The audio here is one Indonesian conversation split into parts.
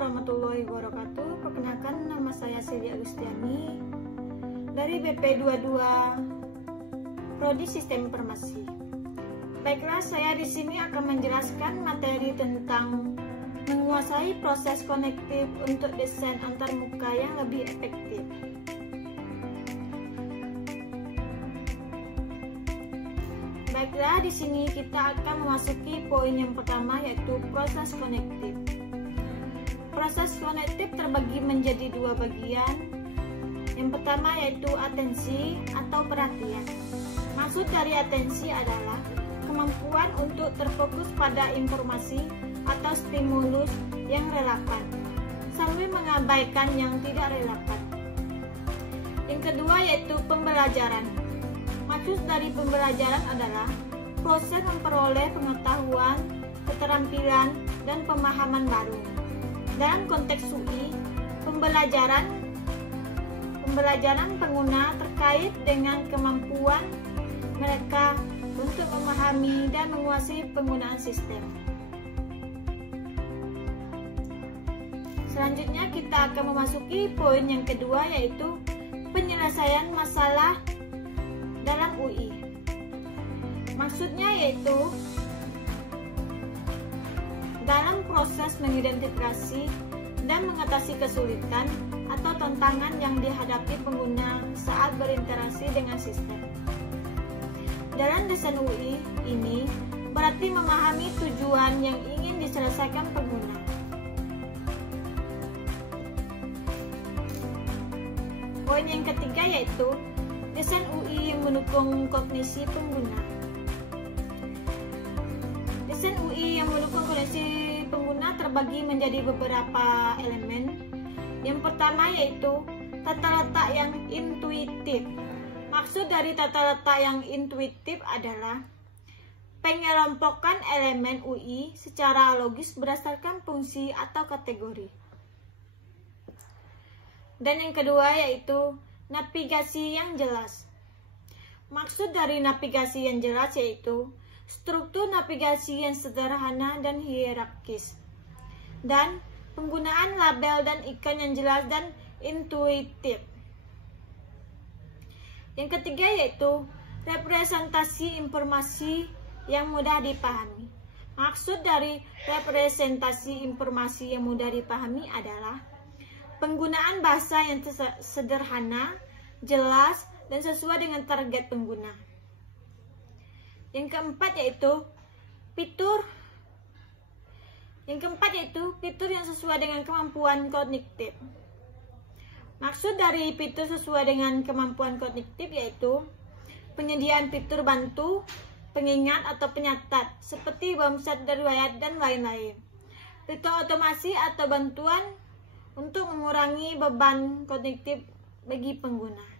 warahmatullahi wabarakatuh. Perkenalkan, nama saya Silvia Agustiani dari BP22 Prodi Sistem Informasi. Baiklah, saya di sini akan menjelaskan materi tentang menguasai proses konektif untuk desain antarmuka yang lebih efektif. Baiklah, di sini kita akan memasuki poin yang pertama, yaitu proses konektif. Proses konektif terbagi menjadi dua bagian. Yang pertama yaitu atensi atau perhatian. Maksud dari atensi adalah kemampuan untuk terfokus pada informasi atau stimulus yang relevan, sambil mengabaikan yang tidak relevan. Yang kedua yaitu pembelajaran. Maksud dari pembelajaran adalah proses memperoleh pengetahuan, keterampilan, dan pemahaman baru. Dalam konteks UI, pembelajaran pengguna terkait dengan kemampuan mereka untuk memahami dan menguasai penggunaan sistem. Selanjutnya kita akan memasuki poin yang kedua, yaitu penyelesaian masalah dalam UI. Maksudnya yaitu dalam proses mengidentifikasi dan mengatasi kesulitan atau tantangan yang dihadapi pengguna saat berinteraksi dengan sistem. Dalam desain UI ini berarti memahami tujuan yang ingin diselesaikan pengguna. Poin yang ketiga yaitu desain UI yang mendukung kognisi pengguna. Desain UI yang mendukung kognisi pengguna terbagi menjadi beberapa elemen. Yang pertama yaitu tata letak yang intuitif. Maksud dari tata letak yang intuitif adalah pengelompokan elemen UI secara logis berdasarkan fungsi atau kategori. Dan yang kedua yaitu navigasi yang jelas. Maksud dari navigasi yang jelas yaitu struktur navigasi yang sederhana dan hierarkis, dan penggunaan label dan ikon yang jelas dan intuitif. Yang ketiga yaitu representasi informasi yang mudah dipahami. Maksud dari representasi informasi yang mudah dipahami adalah penggunaan bahasa yang sederhana, jelas, dan sesuai dengan target pengguna. Yang keempat yaitu fitur yang sesuai dengan kemampuan kognitif. Maksud dari fitur sesuai dengan kemampuan kognitif yaitu penyediaan fitur bantu, pengingat atau penyatat, seperti website riwayat dan lain-lain. Fitur otomasi atau bantuan untuk mengurangi beban kognitif bagi pengguna.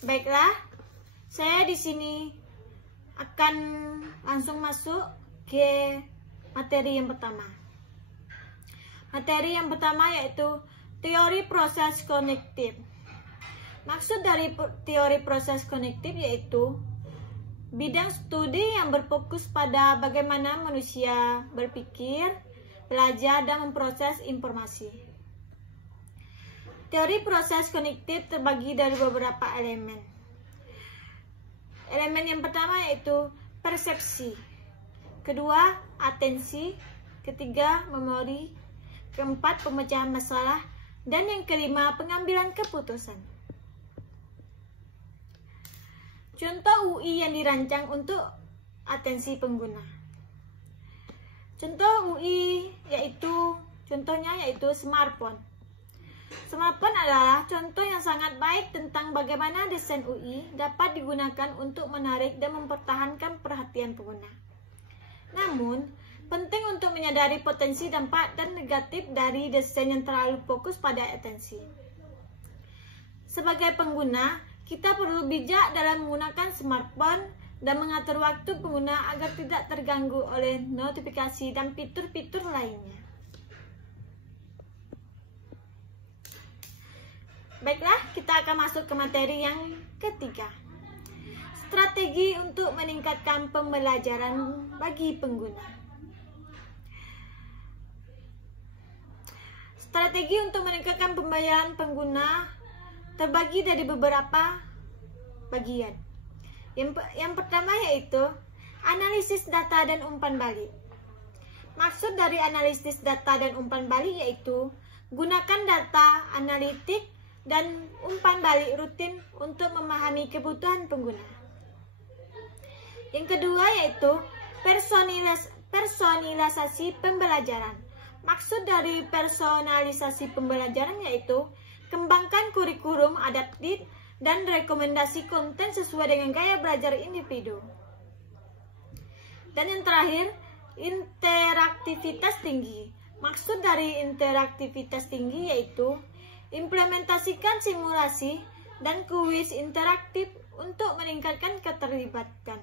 Baiklah, saya di sini akan langsung masuk ke materi yang pertama. Materi yang pertama yaitu teori proses konektif. Maksud dari teori proses konektif yaitu bidang studi yang berfokus pada bagaimana manusia berpikir, belajar, dan memproses informasi. Teori proses konektif terbagi dari beberapa elemen. Elemen yang pertama yaitu persepsi, kedua atensi, ketiga memori, keempat pemecahan masalah, dan yang kelima pengambilan keputusan. Contoh UI yang dirancang untuk atensi pengguna. Contoh UI contohnya yaitu smartphone. Smartphone adalah contoh yang sangat baik tentang bagaimana desain UI dapat digunakan untuk menarik dan mempertahankan perhatian pengguna. Namun, penting untuk menyadari potensi dampak dan negatif dari desain yang terlalu fokus pada atensi. Sebagai pengguna, kita perlu bijak dalam menggunakan smartphone dan mengatur waktu pengguna agar tidak terganggu oleh notifikasi dan fitur-fitur lainnya. Baiklah, kita akan masuk ke materi yang ketiga. Strategi untuk meningkatkan pembelajaran bagi pengguna. Strategi untuk meningkatkan pembayaran pengguna terbagi dari beberapa bagian. Yang pertama yaitu analisis data dan umpan balik. Maksud dari analisis data dan umpan balik yaitu gunakan data, analitik, dan umpan balik rutin untuk memahami kebutuhan pengguna. Yang kedua yaitu personalisasi pembelajaran. Maksud dari personalisasi pembelajaran yaitu kembangkan kurikulum adaptif dan rekomendasi konten sesuai dengan gaya belajar individu. Dan yang terakhir, interaktivitas tinggi. Maksud dari interaktivitas tinggi yaitu implementasikan simulasi dan kuis interaktif untuk meningkatkan keterlibatan.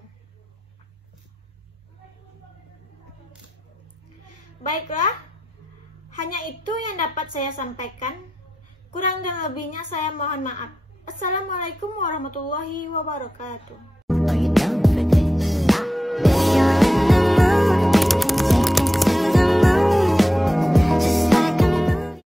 Baiklah, hanya itu yang dapat saya sampaikan. Kurang dan lebihnya saya mohon maaf. Assalamualaikum warahmatullahi wabarakatuh.